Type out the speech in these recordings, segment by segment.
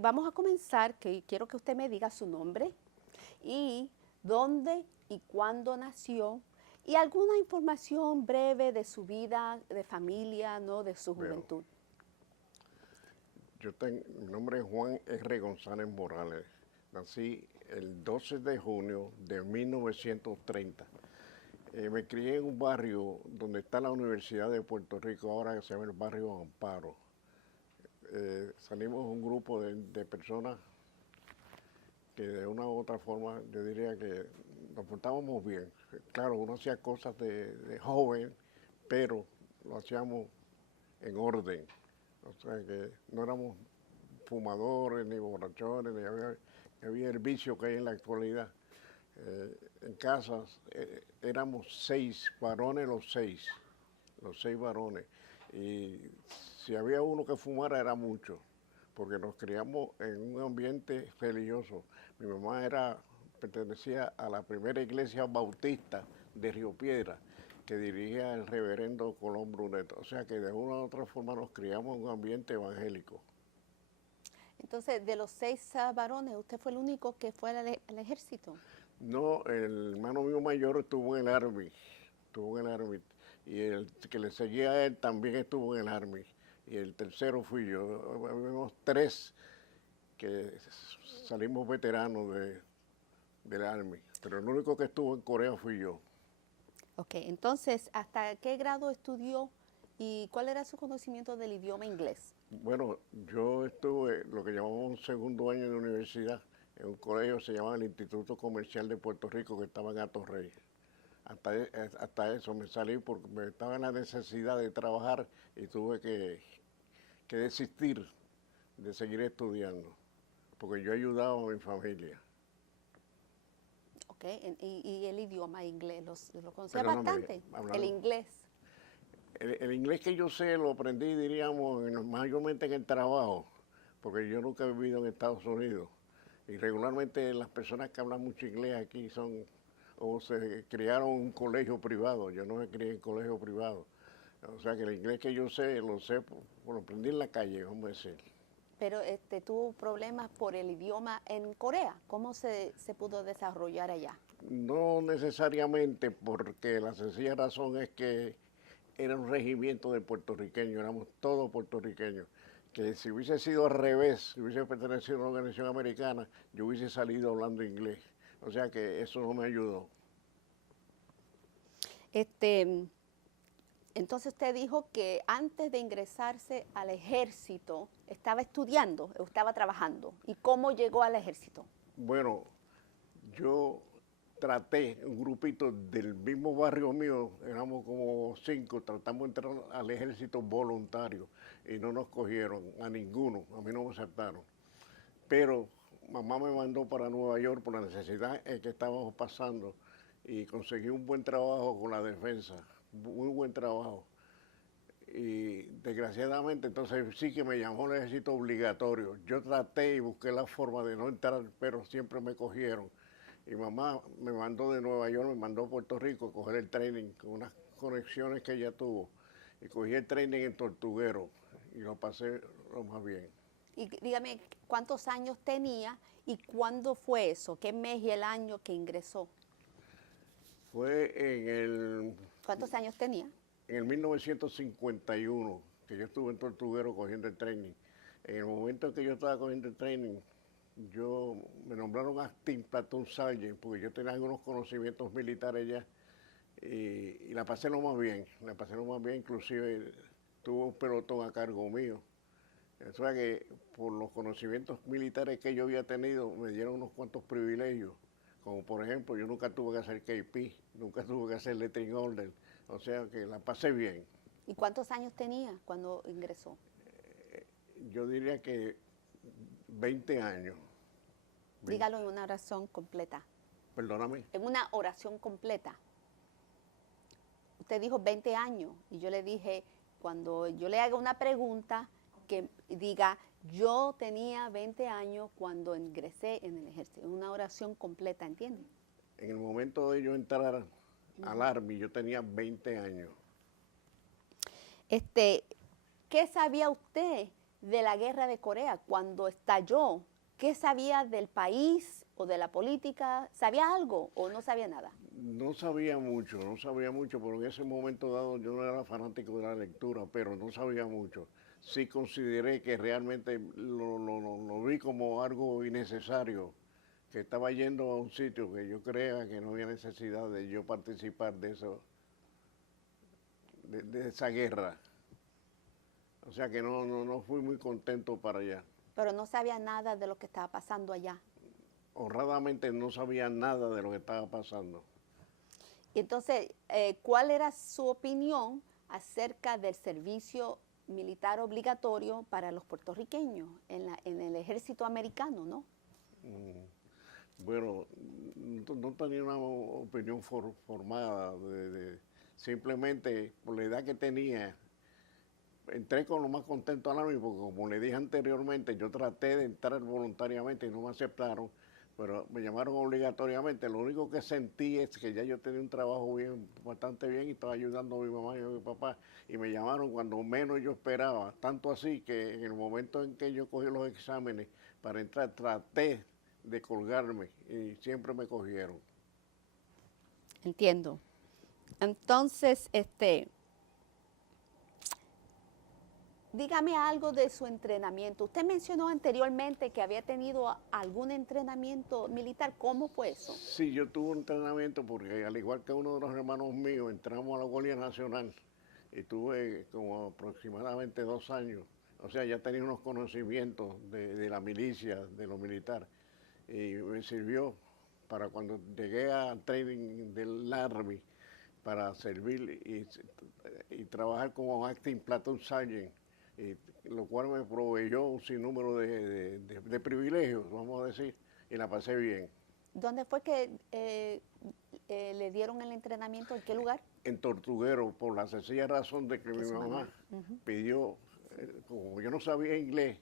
Vamos a comenzar, que quiero que usted me diga su nombre y dónde y cuándo nació y alguna información breve de su vida, de familia, ¿no? De su Veo. juventud. Mi nombre es Juan R. González Morales. Nací el 12 de junio de 1930. Me crié en un barrio donde está la Universidad de Puerto Rico, ahora que se llama el barrio Amparo. Salimos un grupo de personas que de una u otra forma yo diría que nos portábamos bien. Claro, uno hacía cosas de joven, pero lo hacíamos en orden. O sea que no éramos fumadores, ni borrachones, había el vicio que hay en la actualidad. En casas éramos 6 varones, los seis varones. Y si había uno que fumara era mucho, porque nos criamos en un ambiente religioso. Mi mamá pertenecía a la primera iglesia bautista de Río Piedra, que dirigía el reverendo Colón Brunet. O sea que de una u otra forma nos criamos en un ambiente evangélico. Entonces, de los 6 varones, ¿usted fue el único que fue al ejército? No, el hermano mío mayor estuvo en el Army, y el que le seguía a él también estuvo en el Army, y el tercero fui yo. Habíamos tres que salimos veteranos del Army, pero el único que estuvo en Corea fui yo. Ok, entonces, ¿hasta qué grado estudió y cuál era su conocimiento del idioma inglés? Bueno, yo estuve lo que llamamos un segundo año de universidad en un colegio que se llamaba el Instituto Comercial de Puerto Rico, que estaba en Atorrey. Hasta eso me salí porque me estaba en la necesidad de trabajar y tuve que desistir de seguir estudiando, porque yo ayudaba a mi familia. Ok, y el idioma inglés, ¿lo conocía Perdóname, bastante? El hablando. inglés. El inglés que yo sé lo aprendí, diríamos, mayormente en el trabajo, porque yo nunca he vivido en Estados Unidos. Y regularmente las personas que hablan mucho inglés aquí o se criaron en un colegio privado. Yo no me crié en colegio privado. O sea que el inglés que yo sé, lo sé por aprendí en la calle, vamos a decir. Pero tuvo problemas por el idioma en Corea. ¿Cómo se pudo desarrollar allá? No necesariamente, porque la sencilla razón es que era un regimiento de puertorriqueños, éramos todos puertorriqueños. Que si hubiese sido al revés, si hubiese pertenecido a una organización americana, yo hubiese salido hablando inglés. O sea que eso no me ayudó. Este, entonces usted dijo que antes de ingresarse al ejército estaba estudiando, o estaba trabajando. ¿Y cómo llegó al ejército? Bueno, yo traté, un grupito del mismo barrio mío, éramos como 5, tratamos de entrar al ejército voluntario y no nos cogieron a ninguno, a mí no me aceptaron. Pero mamá me mandó para Nueva York por la necesidad que estábamos pasando y conseguí un buen trabajo con la defensa, muy buen trabajo. Y desgraciadamente entonces sí que me llamó el ejército obligatorio. Yo traté y busqué la forma de no entrar, pero siempre me cogieron. Y mamá me mandó de Nueva York, me mandó a Puerto Rico a coger el training con unas conexiones que ella tuvo. Y cogí el training en Tortuguero y lo pasé lo más bien. Y dígame cuántos años tenía y cuándo fue eso, qué mes y el año que ingresó. Fue ¿Cuántos años tenía? en el 1951 que yo estuve en Tortuguero cogiendo el training. En el momento que yo estaba cogiendo el training, me nombraron Acting Platoon Sergeant porque yo tenía algunos conocimientos militares ya y la pasé lo más bien, inclusive tuve un pelotón a cargo mío. O sea que por los conocimientos militares que yo había tenido me dieron unos cuantos privilegios, como por ejemplo yo nunca tuve que hacer KP, nunca tuve que hacer lettering order, o sea que la pasé bien. ¿Y cuántos años tenía cuando ingresó? Yo diría que 20 años. Dígalo en una oración completa. Perdóname. En una oración completa. Usted dijo 20 años y yo le dije, cuando yo le haga una pregunta, que diga, yo tenía 20 años cuando ingresé en el ejército. En una oración completa, ¿entiende? En el momento de yo entrar al Army, yo tenía 20 años. ¿Qué sabía usted de la guerra de Corea, cuando estalló, ¿qué sabía del país o de la política? ¿Sabía algo o no sabía nada? No sabía mucho, no sabía mucho, pero en ese momento dado yo no era fanático de la lectura, pero no sabía mucho. Sí consideré que realmente lo vi como algo innecesario, que estaba yendo a un sitio que yo creía que no había necesidad de yo participar de eso, de esa guerra. O sea que no fui muy contento para allá. Pero no sabía nada de lo que estaba pasando allá. Honradamente no sabía nada de lo que estaba pasando. Y entonces, ¿cuál era su opinión acerca del servicio militar obligatorio para los puertorriqueños en el ejército americano, no? Bueno, no tenía una opinión formada, simplemente por la edad que tenía, entré con lo más contento al Army, porque como le dije anteriormente, yo traté de entrar voluntariamente y no me aceptaron, pero me llamaron obligatoriamente. Lo único que sentí es que ya yo tenía un trabajo bastante bien y estaba ayudando a mi mamá y a mi papá, y me llamaron cuando menos yo esperaba, tanto así que en el momento en que yo cogí los exámenes para entrar, traté de colgarme y siempre me cogieron. Entiendo. Entonces, dígame algo de su entrenamiento. Usted mencionó anteriormente que había tenido algún entrenamiento militar. ¿Cómo fue eso? Sí, yo tuve un entrenamiento porque al igual que uno de los hermanos míos, entramos a la Guardia Nacional y tuve como aproximadamente 2 años. O sea, ya tenía unos conocimientos de la milicia, de lo militar. Y me sirvió para cuando llegué al training del Army para servir y trabajar como acting platoon sergeant, lo cual me proveyó un sinnúmero de privilegios, vamos a decir, y la pasé bien. ¿Dónde fue que le dieron el entrenamiento? ¿En qué lugar? En Tortuguero, por la sencilla razón de que mi mamá pidió, como yo no sabía inglés,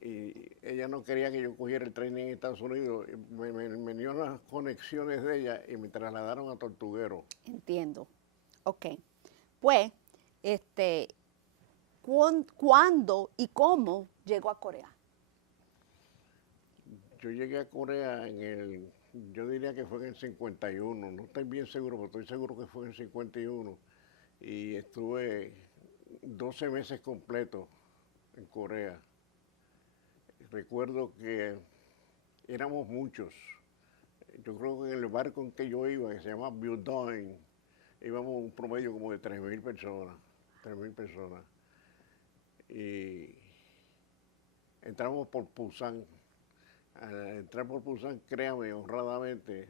y ella no quería que yo cogiera el training en Estados Unidos, me dio las conexiones de ella y me trasladaron a Tortuguero. Entiendo. Ok. Pues, ¿cuándo y cómo llegó a Corea? Yo llegué a Corea yo diría que fue en el 51, no estoy bien seguro, pero estoy seguro que fue en el 51. Y estuve 12 meses completos en Corea. Recuerdo que éramos muchos. Yo creo que en el barco en que yo iba, que se llama Byudon, íbamos un promedio como de 3.000 personas. 3.000 personas. Y entramos por Pusan. Al entrar por Pusan, créame, honradamente,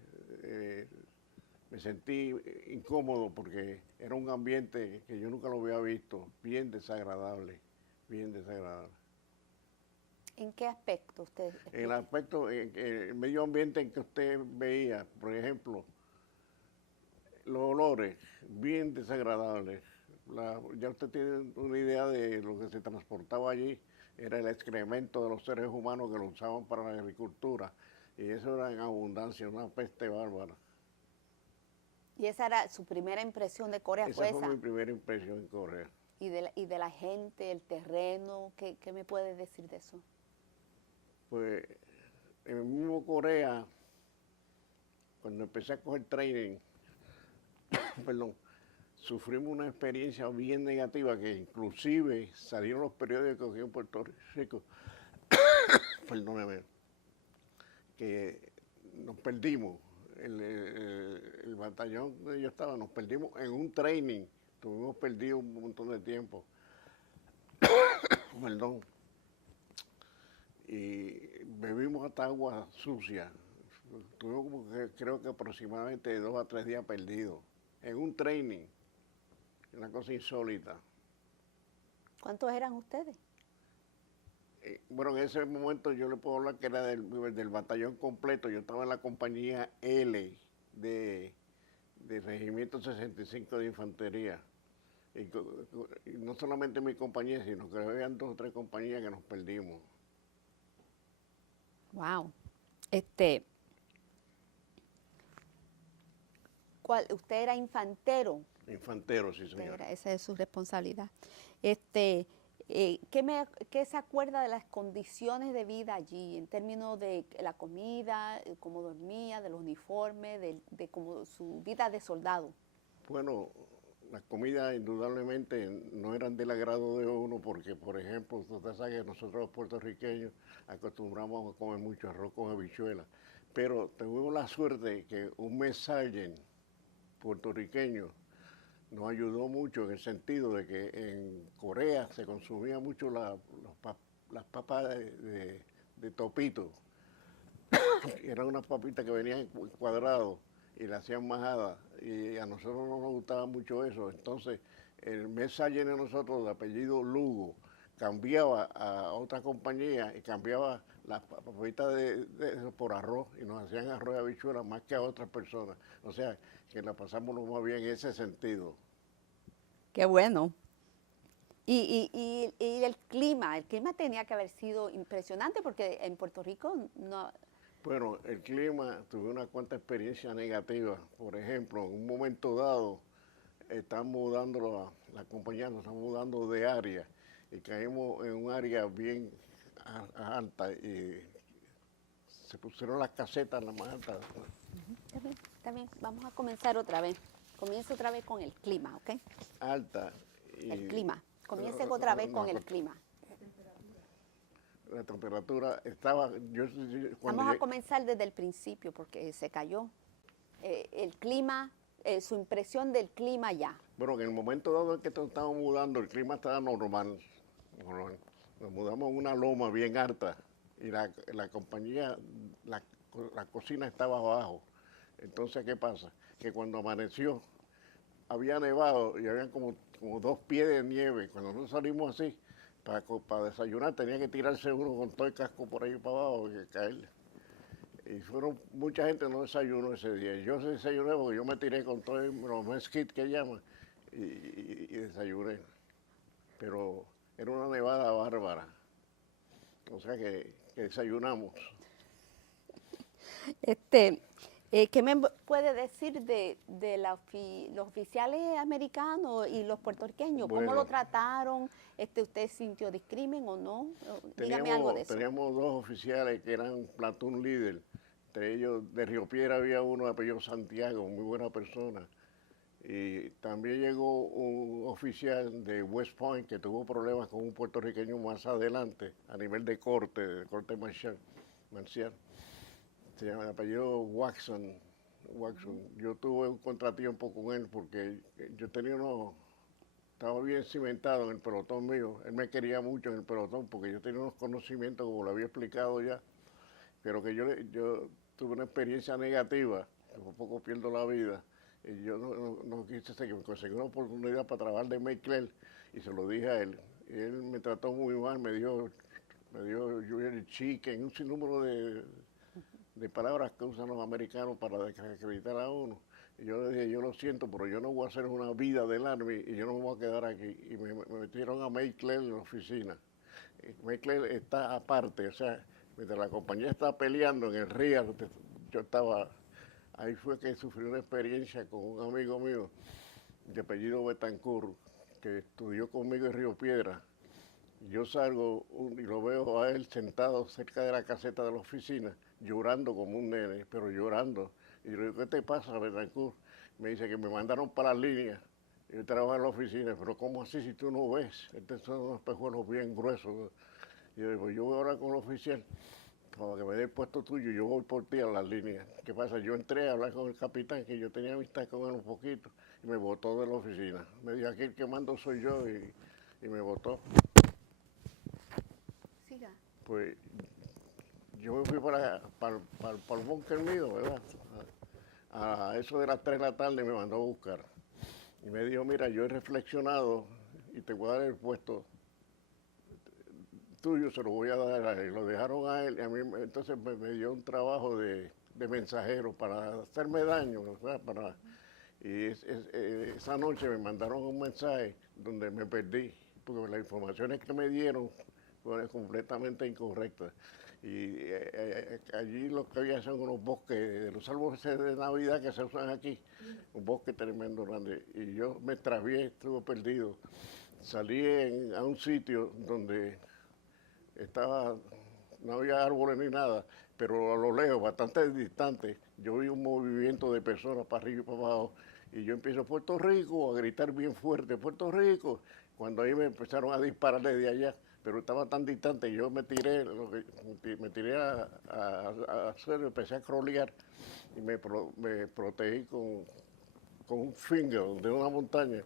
me sentí incómodo porque era un ambiente que yo nunca lo había visto, bien desagradable, bien desagradable. ¿En qué aspecto usted? En el aspecto, el medio ambiente en que usted veía, por ejemplo, los olores, bien desagradables. Ya usted tiene una idea de lo que se transportaba allí, era el excremento de los seres humanos que lo usaban para la agricultura, y eso era en abundancia, una peste bárbara. ¿Y esa era su primera impresión de Corea? Esa fue mi primera impresión en Corea. ¿Y de la gente, el terreno? ¿Qué me puede decir de eso? Pues en el mismo Corea, cuando empecé a coger training, perdón, sufrimos una experiencia bien negativa que inclusive salieron los periódicos aquí en Puerto Rico, perdóneme, que nos perdimos. El batallón donde yo estaba, nos perdimos en un training, estuvimos perdidos un montón de tiempo. Perdón. Y bebimos hasta agua sucia. Tuvimos como que, creo que aproximadamente de 2 a 3 días perdidos en un training, una cosa insólita. ¿Cuántos eran ustedes? Bueno, en ese momento yo le puedo hablar que era del batallón completo. Yo estaba en la compañía L de Regimiento 65 de Infantería. Y no solamente mi compañía, sino que habían 2 o 3 compañías que nos perdimos. Wow. ¿Usted era infantero? Infantero, sí, señor. Esa es su responsabilidad. ¿Qué se acuerda de las condiciones de vida allí, en términos de la comida, cómo dormía, de los uniformes, de cómo su vida de soldado? Bueno, las comidas indudablemente no eran del agrado de uno porque, por ejemplo, usted sabe que nosotros los puertorriqueños acostumbramos a comer mucho arroz con habichuelas, pero tuvimos la suerte que un mes sergeant puertorriqueño nos ayudó mucho en el sentido de que en Corea se consumía mucho las papas de topito. Eran unas papitas que venían en cuadrados y le hacían majada y a nosotros no nos gustaba mucho eso. Entonces el mesa lleno de nosotros de apellido Lugo cambiaba a otra compañía y cambiaba las papitas de eso por arroz y nos hacían arroz de habichuela más que a otras personas. O sea que la pasamos lo más bien en ese sentido. Qué bueno. Y el clima tenía que haber sido impresionante porque en Puerto Rico no. Bueno, el clima, tuve una cuanta experiencia negativa. Por ejemplo, en un momento dado, están mudando, la compañía nos está mudando de área y caímos en un área bien alta y se pusieron las casetas las más altas. Está bien, vamos a comenzar otra vez. Comienza otra vez con el clima, ¿ok? Alta. El clima. Comience otra vez con el clima. La temperatura estaba... Vamos a comenzar desde el principio porque se cayó. El clima, su impresión del clima ya. Bueno, en el momento dado en que nos estábamos mudando, el clima estaba normal. Nos mudamos en una loma bien alta y la compañía, la cocina estaba abajo. Entonces, ¿qué pasa? Que cuando amaneció, había nevado y había como 2 pies de nieve. Cuando nosotros salimos así, para desayunar, tenía que tirarse uno con todo el casco por ahí para abajo y caerle. Y mucha gente no desayunó ese día. Yo desayuné porque yo me tiré con todo los mezquit que llaman y desayuné. Pero era una nevada bárbara. O sea que desayunamos. ¿Qué me puede decir de los oficiales americanos y los puertorriqueños? ¿Cómo lo trataron? ¿Usted sintió discrimen o no? Dígame algo de eso. Teníamos 2 oficiales que eran platoon líder. Entre ellos, de Río Piedra había uno de apellido Santiago, muy buena persona. Y también llegó un oficial de West Point que tuvo problemas con un puertorriqueño más adelante, a nivel de corte marcial. Se llama el apellido Watson. Yo tuve un contratiempo con él porque yo estaba bien cimentado en el pelotón mío. Él me quería mucho en el pelotón porque yo tenía unos conocimientos, como lo había explicado ya, pero que yo tuve una experiencia negativa, que por poco pierdo la vida. Y yo no quise que me conseguí una oportunidad para trabajar de Mayclair y se lo dije a él. Y él me trató muy mal, me dio chicken, un sinnúmero de palabras que usan los americanos para desacreditar a uno. Y yo le dije, yo lo siento, pero yo no voy a hacer una vida del Army y yo no me voy a quedar aquí. Y me metieron a Mayclair en la oficina. Mayclair está aparte, o sea, mientras la compañía está peleando en el río, yo estaba... Ahí fue que sufrí una experiencia con un amigo mío de apellido Betancourt, que estudió conmigo en Río Piedra. Yo salgo y lo veo a él sentado cerca de la caseta de la oficina, llorando como un nene, pero llorando. Y yo le digo, ¿qué te pasa, Betancourt? Me dice que me mandaron para la línea. Yo trabajo en la oficina, pero ¿cómo así si tú no ves? Estos son unos espejuelos bien gruesos. Y yo digo, yo voy ahora con el oficial, para que me dé el puesto tuyo, yo voy por ti a las líneas. ¿Qué pasa? Yo entré a hablar con el capitán, que yo tenía amistad con él un poquito, y me botó de la oficina. Me dijo, aquí el que mando soy yo, y me botó. Siga. Pues yo me fui para el búnker mío, ¿verdad? A eso de las 3 de la tarde me mandó a buscar. Y me dijo, mira, yo he reflexionado y te voy a dar el puesto tuyo, se lo voy a dar a él. Lo dejaron a él y a mí entonces me dio un trabajo de mensajero para hacerme daño, o sea, esa noche me mandaron un mensaje donde me perdí, porque las informaciones que me dieron fueron completamente incorrectas. Y allí lo que había son unos bosques, los árboles de Navidad que se usan aquí, un bosque tremendo grande. Y yo me extravié, estuve perdido. salí a un sitio donde no había árboles ni nada, pero a lo lejos, bastante distante, yo vi un movimiento de personas para arriba y para abajo, y yo empiezo, Puerto Rico, a gritar bien fuerte, Puerto Rico, cuando ahí me empezaron a disparar desde allá, pero estaba tan distante, yo me tiré, me tiré a hacer, empecé a crolear, y me protegí con un finger de una montaña,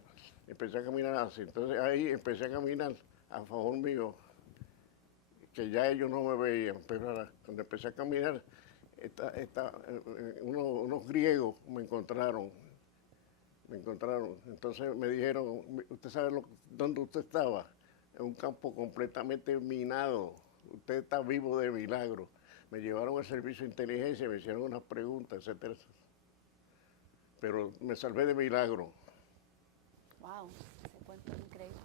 empecé a caminar así, entonces ahí empecé a caminar a favor mío, que ya ellos no me veían, pero ahora, cuando empecé a caminar, unos griegos me encontraron, entonces me dijeron, ¿usted sabe dónde usted estaba? En un campo completamente minado, usted está vivo de milagro. Me llevaron al servicio de inteligencia, me hicieron unas preguntas, etcétera, pero me salvé de milagro. Wow, ese cuento es increíble.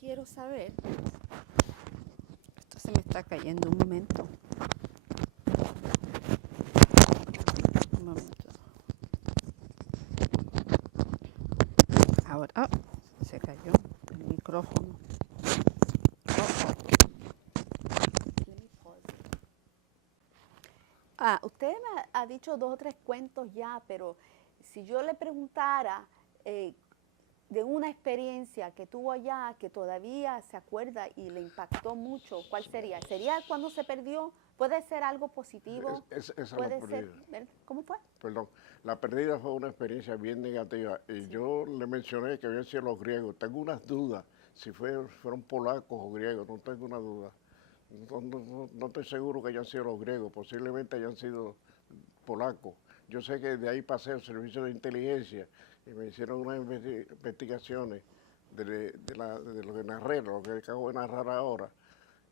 Quiero saber, esto se me está cayendo un momento. Un momento. Ahora, se cayó el micrófono. Usted me ha dicho 2 o 3 cuentos ya, pero si yo le preguntara de una experiencia que tuvo allá, que todavía se acuerda y le impactó mucho, ¿cuál sería? ¿Sería cuando se perdió? ¿Puede ser algo positivo? Esa ¿Puede la ser? pérdida. ¿Cómo fue? Perdón, la pérdida fue una experiencia bien negativa y Sí. yo le mencioné que habían sido los griegos. Tengo unas dudas si fueron polacos o griegos, no tengo una duda. No estoy seguro que hayan sido los griegos, posiblemente hayan sido polacos. Yo sé que de ahí pasé al servicio de inteligencia y me hicieron unas investigaciones de lo que narré, lo que acabo de narrar ahora.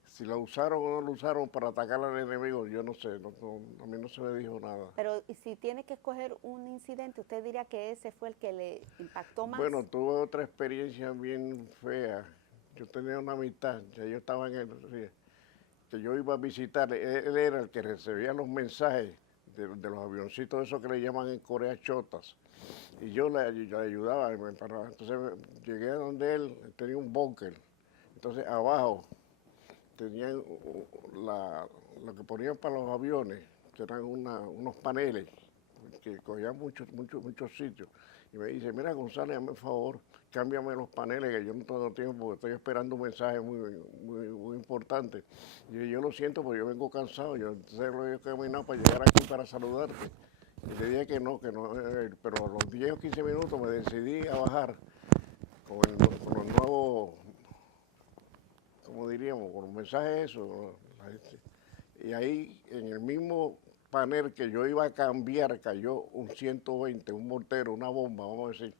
Si lo usaron o no lo usaron para atacar al enemigo, yo no sé, a mí no se me dijo nada. Pero si tiene que escoger un incidente, ¿usted diría que ese fue el que le impactó más? Bueno, tuve otra experiencia bien fea. Yo tenía una amistad, ya yo estaba que yo iba a visitar, él era el que recibía los mensajes de los avioncitos esos que le llaman en Corea chotas. Y yo le ayudaba, entonces llegué a donde él tenía un búnker. Entonces abajo tenían lo que ponían para los aviones, que eran unos paneles que cogían muchos sitios. Y me dice, mira González, hazme el favor, cámbiame los paneles, que yo no tengo tiempo, porque estoy esperando un mensaje muy importante. Y yo lo siento, porque yo vengo cansado, yo lo he caminado para llegar aquí para saludarte. Y le dije que no, pero a los 10 o 15 minutos me decidí a bajar con los nuevos, como diríamos, con los mensajes esos. Y ahí, en el mismo panel que yo iba a cambiar, cayó un 120, un mortero, una bomba, vamos a decir,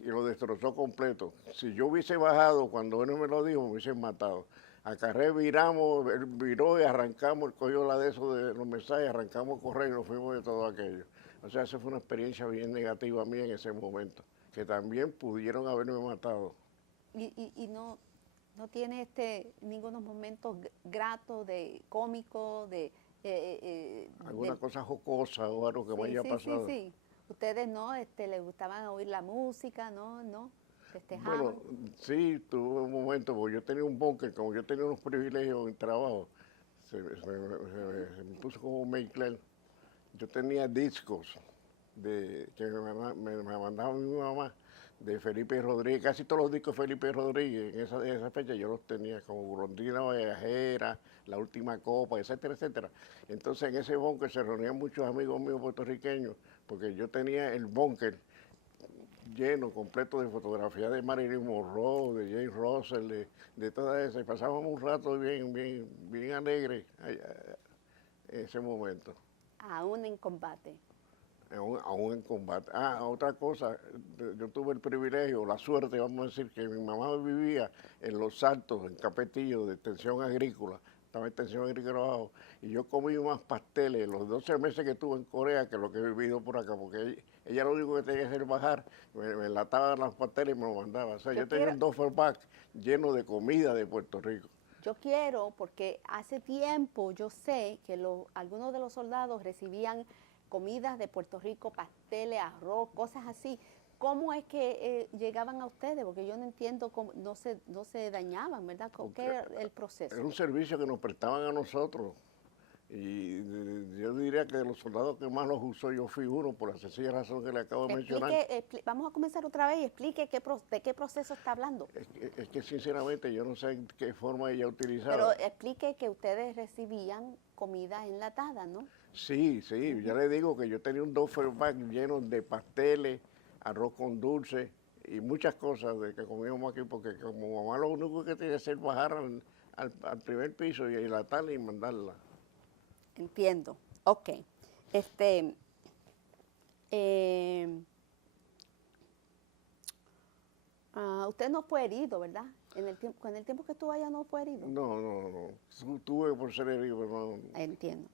y lo destrozó completo. Si yo hubiese bajado cuando él me lo dijo, me hubiesen matado. Acarré, viramos, él viró y arrancamos, él cogió la de esos de los mensajes, arrancamos a correr y nos fuimos de todo aquello. O sea, esa fue una experiencia bien negativa a mí en ese momento, que también pudieron haberme matado. Y no tiene ningunos momentos gratos, de cómico, Alguna cosa jocosa o algo que me haya pasado. Sí. Ustedes no, les gustaban oír la música, no, festejaban. Bueno, sí, tuve un momento, porque yo tenía un búnker, como yo tenía unos privilegios en trabajo, se me puso como mezclar. Yo tenía discos que me mandaba mi mamá de Felipe Rodríguez, casi todos los discos de Felipe Rodríguez, en esa fecha yo los tenía, como Golondrina Viajera, La Última Copa, etcétera, etcétera. Entonces en ese búnker se reunían muchos amigos míos puertorriqueños, porque yo tenía el búnker lleno, completo de fotografías de Marilyn Monroe, de Jane Russell, de todas esas. Y pasábamos un rato bien alegre en ese momento. Aún en combate. Aún en combate. Otra cosa, yo tuve el privilegio, la suerte, vamos a decir, que mi mamá vivía en Los Altos, en Capetillo, de extensión agrícola. Estaba en extensión agrícola abajo. Y yo comí más pasteles los 12 meses que estuve en Corea que lo que he vivido por acá, porque ella lo único que tenía que hacer bajar, me enlataba los pasteles y me los mandaba. O sea, yo tenía un duffel bag lleno de comida de Puerto Rico. Yo quiero, porque hace tiempo yo sé que algunos de los soldados recibían comidas de Puerto Rico, pasteles, arroz, cosas así. ¿cómo es que llegaban a ustedes? Porque yo no entiendo cómo, no se dañaban, ¿verdad? ¿Qué era el proceso? Era un servicio que nos prestaban a nosotros. Y yo diría que de los soldados que más los usó, yo fui uno, por la sencilla razón que le acabo de mencionar. Vamos a comenzar otra vez y explique de qué proceso está hablando. Es que sinceramente yo no sé en qué forma ella utilizaba. Pero explique que ustedes recibían comida enlatada, ¿no? Sí, ya le digo que yo tenía un duffel bag lleno de pasteles, arroz con dulce y muchas cosas de que comíamos aquí, porque como mamá lo único que tenía que hacer bajar al primer piso y enlatarla y mandarla. Entiendo. Ok. Usted no fue herido, ¿verdad? En el tiempo que estuvo allá no fue herido. No. Tuve por ser herido, pero no. Entiendo.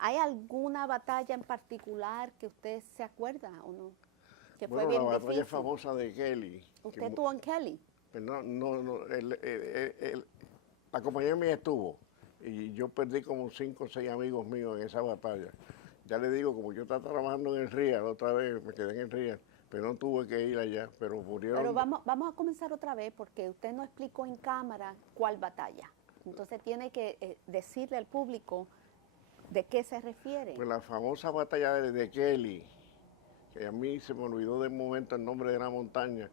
¿Hay alguna batalla en particular que usted se acuerda o no? Que fue bien la batalla difícil. famosa de Kelly. ¿Usted estuvo en Kelly? No, la compañía mía estuvo y yo perdí como 5 o 6 amigos míos en esa batalla. Ya le digo, como yo estaba trabajando en el RIA, la otra vez me quedé en el RIA, pero no tuve que ir allá, pero murieron. Pero vamos a comenzar otra vez porque usted no explicó en cámara cuál batalla. Entonces tiene que decirle al público de qué se refiere. Pues la famosa batalla de Kelly, que a mí se me olvidó de momento el nombre de la montaña,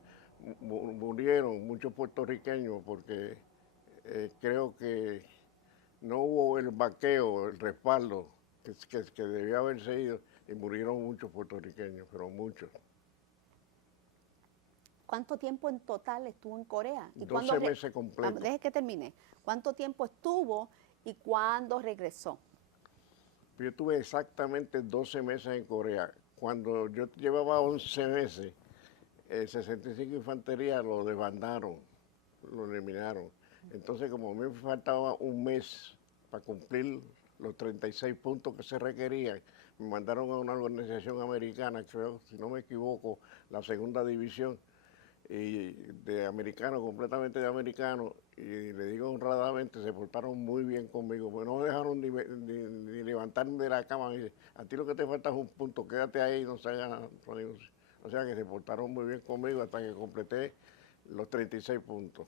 murieron muchos puertorriqueños porque creo que no hubo el vaqueo, el respaldo que debía haberse ido y murieron muchos puertorriqueños, pero muchos. ¿Cuánto tiempo en total estuvo en Corea? ¿Y 12 meses completos. Deje que termine. ¿Cuánto tiempo estuvo y cuándo regresó? Yo estuve exactamente 12 meses en Corea. Cuando yo llevaba 11 meses, el 65 Infantería lo desbandaron, lo eliminaron. Entonces, como a mí me faltaba un mes para cumplir los 36 puntos que se requerían, me mandaron a una organización americana, creo, si no me equivoco, la segunda división, y de americanos, completamente de americanos, y le digo honradamente, se portaron muy bien conmigo, porque no me dejaron ni levantarme de la cama. Me dice, a ti lo que te falta es un punto, quédate ahí, no se haga nada. O sea que se portaron muy bien conmigo hasta que completé los 36 puntos.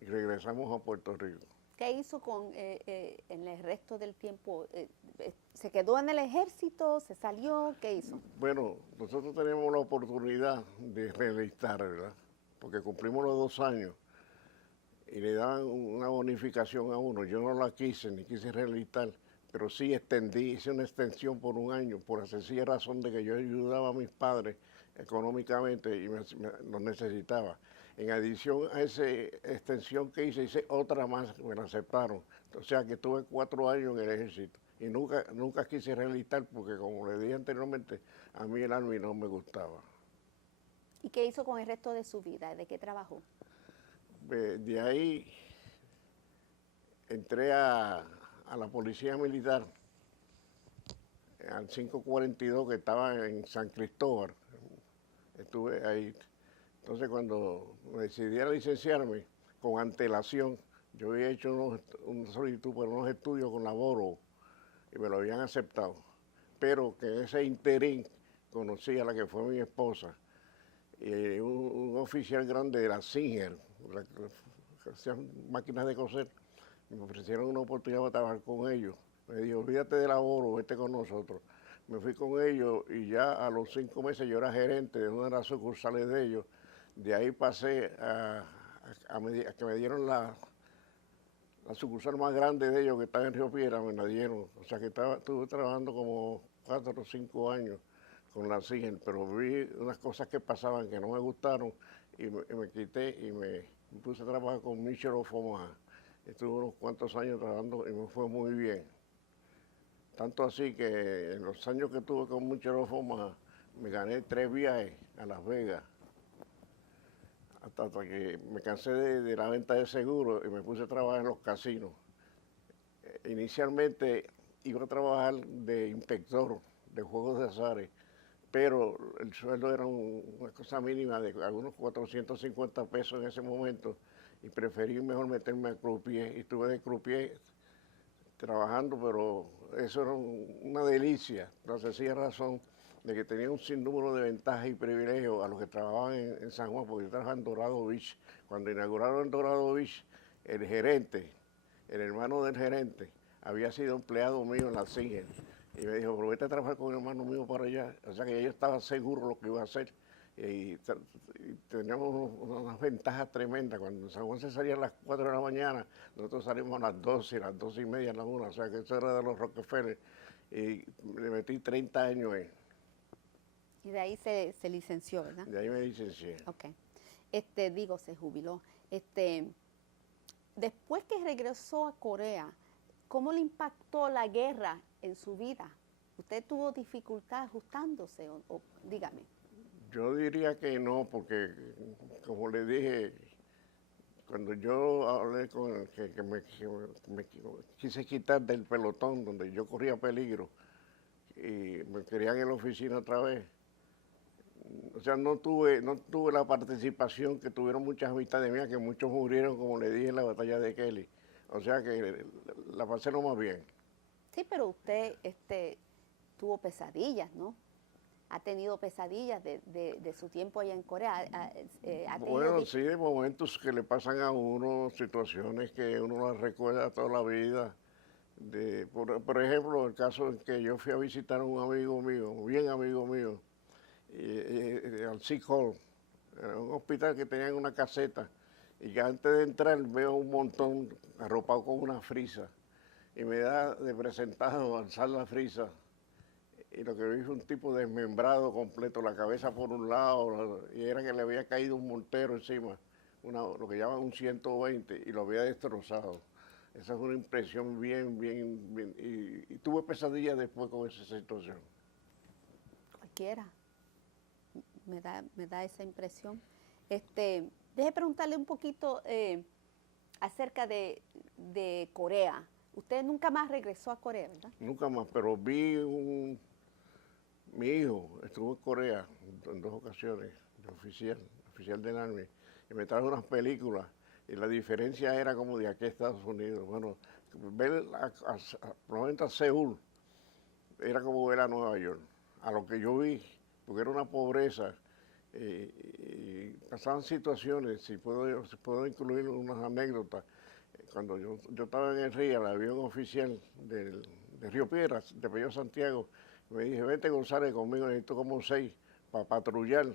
Y regresamos a Puerto Rico. ¿Qué hizo en el resto del tiempo? ¿Se quedó en el ejército? ¿Se salió? ¿Qué hizo? Bueno, nosotros tenemos la oportunidad de realistar, ¿verdad? Porque cumplimos los 2 años y le daban una bonificación a uno. Yo no la quise, ni quise realistar, pero sí hice una extensión por 1 año, por la sencilla razón de que yo ayudaba a mis padres económicamente y los necesitaba. En adición a esa extensión que hice otra más, me la aceptaron. O sea que estuve 4 años en el ejército y nunca quise realistar porque, como le dije anteriormente, a mí el Army no me gustaba. ¿Y qué hizo con el resto de su vida? ¿De qué trabajó? De ahí entré a la policía militar, al 542 que estaba en San Cristóbal. Estuve ahí. Entonces, cuando me decidí a licenciarme con antelación, yo había hecho una solicitud para unos estudios con la Boro y me lo habían aceptado. Pero que en ese interín conocí a la que fue mi esposa y un oficial grande de la Singer, que hacían máquinas de coser, me ofrecieron una oportunidad para trabajar con ellos. Me dijo, olvídate de la Boro, vete con nosotros. Me fui con ellos y ya a los 5 meses yo era gerente de una de las sucursales de ellos. De ahí pasé a que me dieron la sucursal más grande de ellos, que está en Río Piedra, me la dieron. O sea que estuve trabajando como 4 o 5 años con la SIGEN, pero vi unas cosas que pasaban que no me gustaron y me quité y me puse a trabajar con Michel of Omaha. Estuve unos cuantos años trabajando y me fue muy bien. Tanto así que en los años que tuve con Michel of Omaha, me gané 3 viajes a Las Vegas. Hasta que me cansé de la venta de seguros y me puse a trabajar en los casinos. Inicialmente iba a trabajar de inspector de juegos de azares, pero el sueldo era una cosa mínima de algunos 450 pesos en ese momento y preferí mejor meterme a croupier y estuve de croupier trabajando, pero eso era una delicia, la sencilla razón de que tenía un sinnúmero de ventajas y privilegios a los que trabajaban en San Juan, porque yo trabajaba en Dorado Beach. Cuando inauguraron Dorado Beach, el gerente, el hermano del gerente, había sido empleado mío en la Singer. Y me dijo, pero vete a trabajar con el hermano mío para allá. O sea que yo estaba seguro de lo que iba a hacer. Y teníamos unas ventajas tremendas. Cuando en San Juan se salía a las 4 de la mañana, nosotros salimos a las 12, las 12:30, a las 1. O sea que eso era de los Rockefeller. Y le metí 30 años ahí. Y de ahí se licenció, ¿verdad? De ahí me licencié. Ok. Se jubiló. Después que regresó a Corea, ¿cómo le impactó la guerra en su vida? ¿Usted tuvo dificultad ajustándose? O dígame. Yo diría que no, porque como le dije, cuando yo hablé con el que me quise quitar del pelotón donde yo corría peligro y me querían en la oficina otra vez, o sea, no tuve la participación que tuvieron muchas amistades mías, que muchos murieron, como le dije, en la batalla de Kelly. O sea que la pasé lo más bien. Sí, pero usted tuvo pesadillas, ¿no? Ha tenido pesadillas de su tiempo allá en Corea. Bueno, sí, de momentos que le pasan a uno, situaciones que uno las recuerda toda la vida. Por ejemplo, el caso en que yo fui a visitar a un amigo mío, un bien amigo mío, al Sick Hall, era un hospital que tenía una caseta, y que antes de entrar veo un montón arropado con una frisa, y me da de presentado alzar la frisa, y lo que vi fue un tipo desmembrado completo, la cabeza por un lado, y era que le había caído un mortero encima, lo que llaman un 120, y lo había destrozado. Esa fue una impresión bien, y tuve pesadillas después con esa situación. Cualquiera me da esa impresión. Deje preguntarle un poquito acerca de Corea. Usted nunca más regresó a Corea, ¿verdad? Nunca más, pero mi hijo estuvo en Corea en 2 ocasiones, de oficial del Army, y me trajo unas películas, y la diferencia era como de aquí a Estados Unidos. Bueno, ver probablemente a Seúl era como ver a Nueva York, a lo que yo vi, porque era una pobreza, y pasaban situaciones, si puedo incluir unas anécdotas. Cuando yo estaba en el RIA, había un oficial de Río Piedras, de Pello Santiago, me dije, vente González conmigo, necesito como 6 para patrullar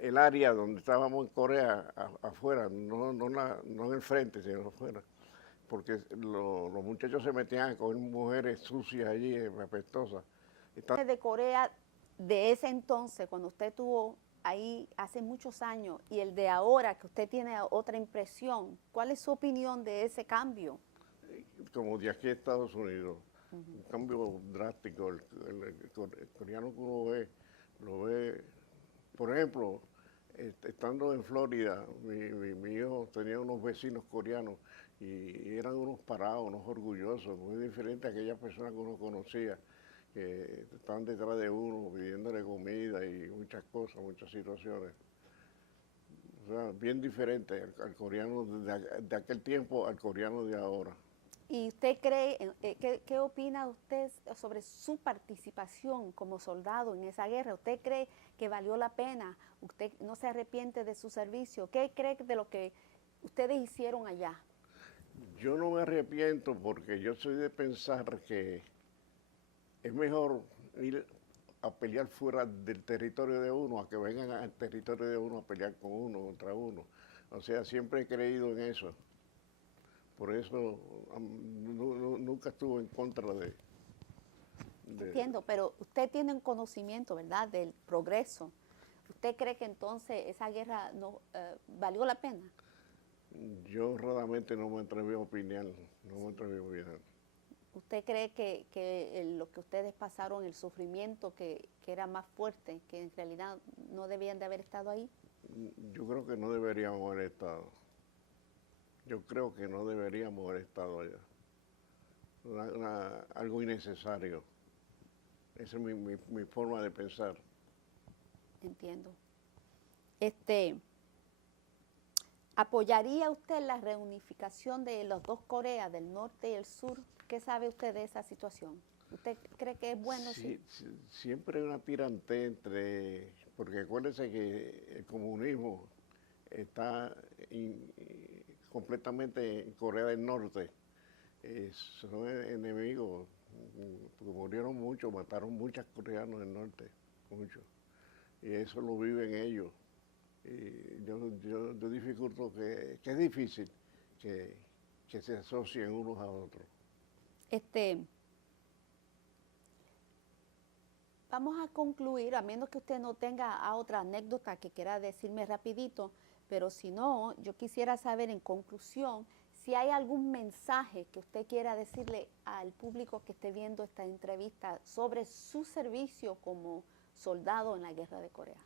el área donde estábamos en Corea, afuera, no en el frente, sino afuera, porque los muchachos se metían a coger mujeres sucias allí, apestosas. De Corea, de ese entonces, cuando usted estuvo ahí hace muchos años, y el de ahora, que usted tiene otra impresión, ¿cuál es su opinión de ese cambio? Como de aquí a Estados Unidos, un cambio drástico. El coreano que uno lo ve, por ejemplo, estando en Florida, mi hijo tenía unos vecinos coreanos y eran unos parados, unos orgullosos, muy diferentes a aquellas personas que uno conocía, que estaban detrás de uno pidiéndole comida y muchas cosas, muchas situaciones. O sea, bien diferente al coreano de aquel tiempo al coreano de ahora. ¿Y usted cree, qué opina usted sobre su participación como soldado en esa guerra? ¿Usted cree que valió la pena? ¿Usted no se arrepiente de su servicio? ¿Qué cree de lo que ustedes hicieron allá? Yo no me arrepiento porque yo soy de pensar que es mejor ir a pelear fuera del territorio de uno a que vengan al territorio de uno a pelear con uno, contra uno. O sea, siempre he creído en eso. Por eso nunca estuve en contra de... Entiendo, pero usted tiene un conocimiento, ¿verdad?, del progreso. ¿Usted cree que entonces esa guerra no valió la pena? Yo raramente no me atreví a opinar, ¿Usted cree que lo que ustedes pasaron, el sufrimiento que era más fuerte, que en realidad no debían de haber estado ahí? Yo creo que no deberíamos haber estado. Yo creo que no deberíamos haber estado allá. Algo innecesario. Esa es mi forma de pensar. Entiendo. ¿Apoyaría usted la reunificación de las dos Coreas, del norte y el sur? ¿Qué sabe usted de esa situación? ¿Usted cree que es bueno? Sí. Siempre hay una tirantez entre, porque acuérdense que el comunismo está completamente en Corea del Norte. Son enemigos, porque murieron muchos, mataron muchos coreanos del norte, muchos. Y eso lo viven ellos. Y yo dificulto que es difícil que se asocien unos a otros. Vamos a concluir, a menos que usted no tenga otra anécdota que quiera decirme rapidito, pero si no, yo quisiera saber en conclusión si hay algún mensaje que usted quiera decirle al público que esté viendo esta entrevista sobre su servicio como soldado en la Guerra de Corea.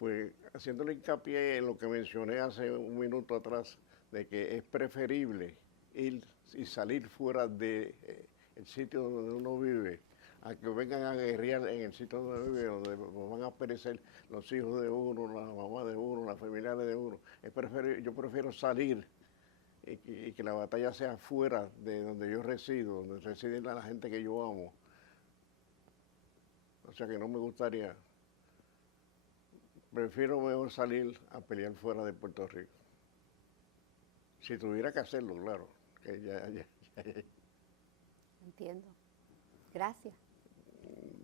Pues haciéndole hincapié en lo que mencioné hace un minuto atrás, de que es preferible ir y salir fuera del sitio donde uno vive, a que vengan a guerrear en el sitio donde vive, donde van a perecer los hijos de uno, la mamá de uno, las familiares de uno. Yo prefiero salir y que la batalla sea fuera de donde yo resido, donde reside la gente que yo amo. O sea que no me gustaría. Prefiero mejor salir a pelear fuera de Puerto Rico. Si tuviera que hacerlo, claro. Que ya. Entiendo. Gracias.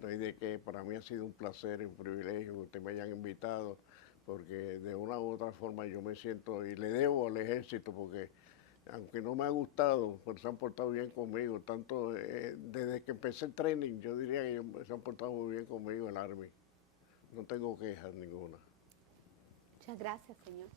No hay de qué, para mí ha sido un placer y un privilegio que ustedes me hayan invitado, porque de una u otra forma yo me siento, y le debo al ejército, porque aunque no me ha gustado, pues se han portado bien conmigo, tanto desde que empecé el training, yo diría que se han portado muy bien conmigo el Army. No tengo quejas ninguna. Muchas gracias, señor.